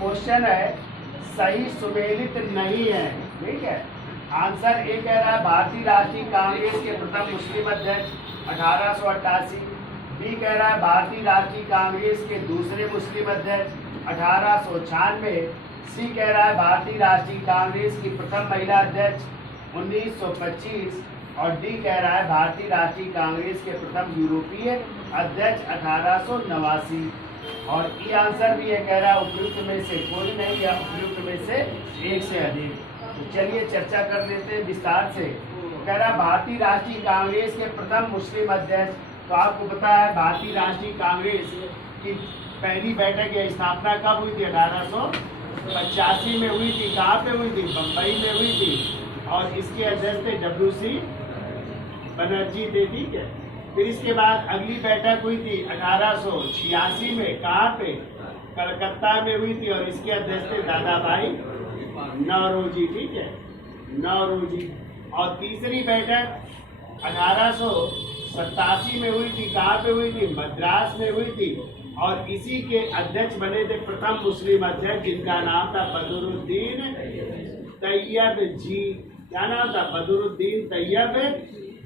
Question है सही सुमेलित नहीं है। ठीक है, आंसर ए कह रहा है भारतीय राष्ट्रीय कांग्रेस के प्रथम मुस्लिम अध्यक्ष 1888। बी कह रहा है भारतीय राष्ट्रीय कांग्रेस के दूसरे मुस्लिम अध्यक्ष 1896। सी कह रहा है भारतीय राष्ट्रीय कांग्रेस की प्रथम महिला अध्यक्ष 1925। और डी कह रहा है भारतीय राष्ट्रीय कांग्रेस के प्रथम यूरोपीय अध्यक्ष 1889। और ई आंसर भी है, कह रहा है उपयुक्त में से कोई नहीं या उपयुक्त में से एक से अधिक। तो चलिए चर्चा कर लेते हैं विस्तार से। तो कह रहा है भारतीय राष्ट्रीय कांग्रेस के प्रथम मुस्लिम अध्यक्ष। तो आपको पता है भारतीय राष्ट्रीय कांग्रेस की पहली बैठक या स्थापना कब हुई थी? 1885 में हुई थी। कहाँ पे हुई थी? बम्बई में हुई थी। और इसके अध्यक्ष थे WC बनर्जी थे। ठीक है, फिर इसके बाद अगली बैठक हुई थी 1886 में। कहाँ पे? कलकत्ता में हुई थी। और इसके अध्यक्ष थे दादा भाई नौरोजी। ठीक है, नौरोजी। और तीसरी बैठक 1887 में हुई थी। कहाँ पे हुई थी? मद्रास में हुई थी। और इसी के अध्यक्ष बने थे प्रथम मुस्लिम अध्यक्ष, जिनका नाम था बदरुद्दीन तैयब जी। क्या नाम था? बदरुद्दीन तैयब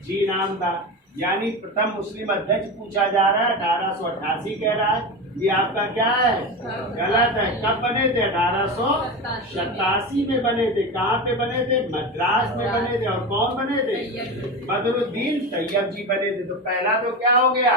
जी नाम था। यानी प्रथम मुस्लिम अध्यक्ष पूछा जा रहा है 1888 कह रहा है। ये आपका क्या है? गलत है। कब बने थे? 1887 में बने थे। कहाँ पे बने थे? मद्रास में बने थे। और कौन बने थे? बदरुद्दीन तैयब जी बने थे। तो पहला तो क्या हो गया?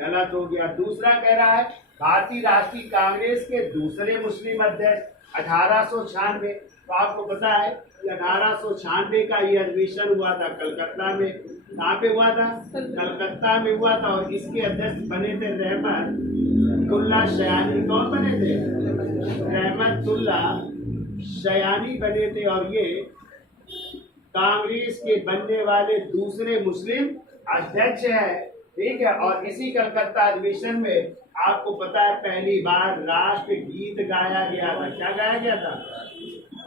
गलत हो गया। दूसरा कह रहा है भारतीय राष्ट्रीय कांग्रेस के दूसरे मुस्लिम अध्यक्ष 1896। तो आपको पता है 1896 का ये अधिवेशन हुआ था कलकत्ता में। कहाँ पे हुआ था? कलकत्ता में हुआ था। और इसके अध्यक्ष बने थे रहमतुल्लाह शयानी। कौन बने थे? रहमतुल्लाह शयानी बने थे। और ये कांग्रेस के बनने वाले दूसरे मुस्लिम अध्यक्ष है। ठीक है, और इसी कलकत्ता अधिवेशन में आपको पता है पहली बार राष्ट्र गीत गाया गया था। क्या गाया गया था?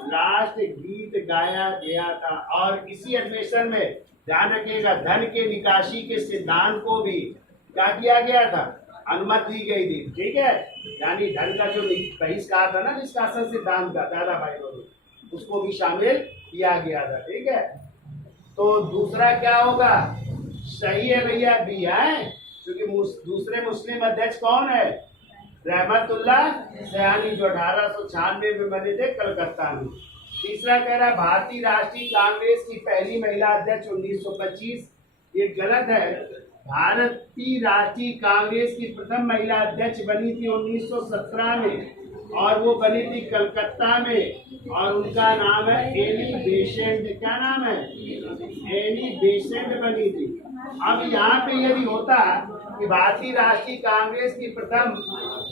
राष्ट्र गीत गाया गया था। और इसी अधिवेशन में ध्यान रखिएगा धन के निकासी के सिद्धांत को भी क्या किया गया था? अनुमति दी गई थी। ठीक है, यानी धन का जो बहिष्कार था ना, निष्कासन सिद्धांत का दादा भाई लोग, उसको भी शामिल किया गया था। ठीक है, तो दूसरा क्या होगा? सही है भैया, बी है। क्योंकि दूसरे मुस्लिम अध्यक्ष कौन है? रहमतुल्लाह शयानी, जो 1896 में बने थे कलकत्ता में। तीसरा कह रहा है भारतीय राष्ट्रीय कांग्रेस की पहली महिला अध्यक्ष 1925। ये गलत है। भारतीय राष्ट्रीय कांग्रेस की प्रथम महिला अध्यक्ष बनी थी 1917 में। और वो बनी थी कलकत्ता में। और उनका नाम है एनी बेसेंट। क्या नाम है? एनी बेसेंट बनी थी। अब यहाँ पे यदि होता कि भारतीय राष्ट्रीय कांग्रेस की प्रथम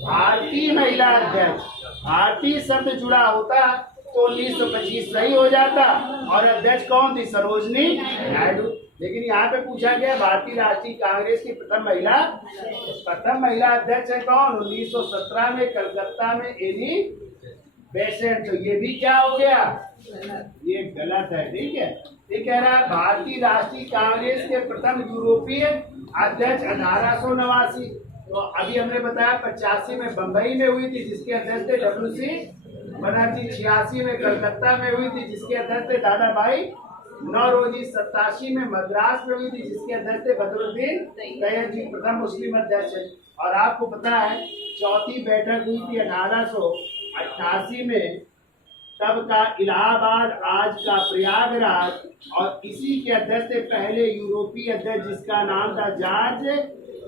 भारतीय महिला अध्यक्ष, भारतीय शब्द जुड़ा होता तो 1925 सही हो जाता। और अध्यक्ष कौन थी? सरोजनी नायडू। लेकिन यहाँ पे पूछा गया भारतीय राष्ट्रीय कांग्रेस की प्रथम महिला अध्यक्ष है कौन? 1917 में कलकत्ता में एनी बेसेंट। तो ये भी क्या हो गया? ये गलत है। ठीक है, ये कह रहा है भारतीय राष्ट्रीय कांग्रेस के प्रथम यूरोपीय अध्यक्ष 1889। तो अभी हमने बताया 85 में बम्बई में हुई थी, जिसके अध्यक्ष थे WC बनर्जी। 86 में कलकत्ता में हुई थी, जिसके अध्यक्ष थे दादा भाई नौरोजी। 87 में मद्रास में हुई थी, जिसके अध्यक्ष थे बदरुद्दीन तैयब जी, प्रथम मुस्लिम अध्यक्ष है। और आपको पता है चौथी बैठक हुई थी 1888 में, तब का इलाहाबाद, आज का प्रयागराज। और इसी के अध्यक्ष थे पहले यूरोपीय अध्यक्ष, जिसका नाम था जॉर्ज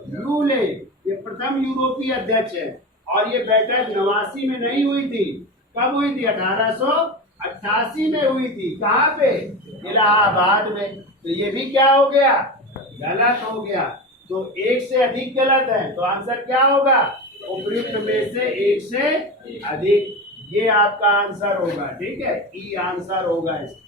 ल्यूले। ये प्रथम यूरोपीय अध्यक्ष है। और ये बैठक 89 में नहीं हुई थी। कब हुई थी? 1888 में हुई थी। कहाँ पे? इलाहाबाद में। तो ये भी क्या हो गया? गलत हो गया। तो एक से अधिक गलत है। तो आंसर क्या होगा? उपयुक्त में से एक से अधिक। ये आपका आंसर होगा। ठीक है, ई आंसर होगा इसका।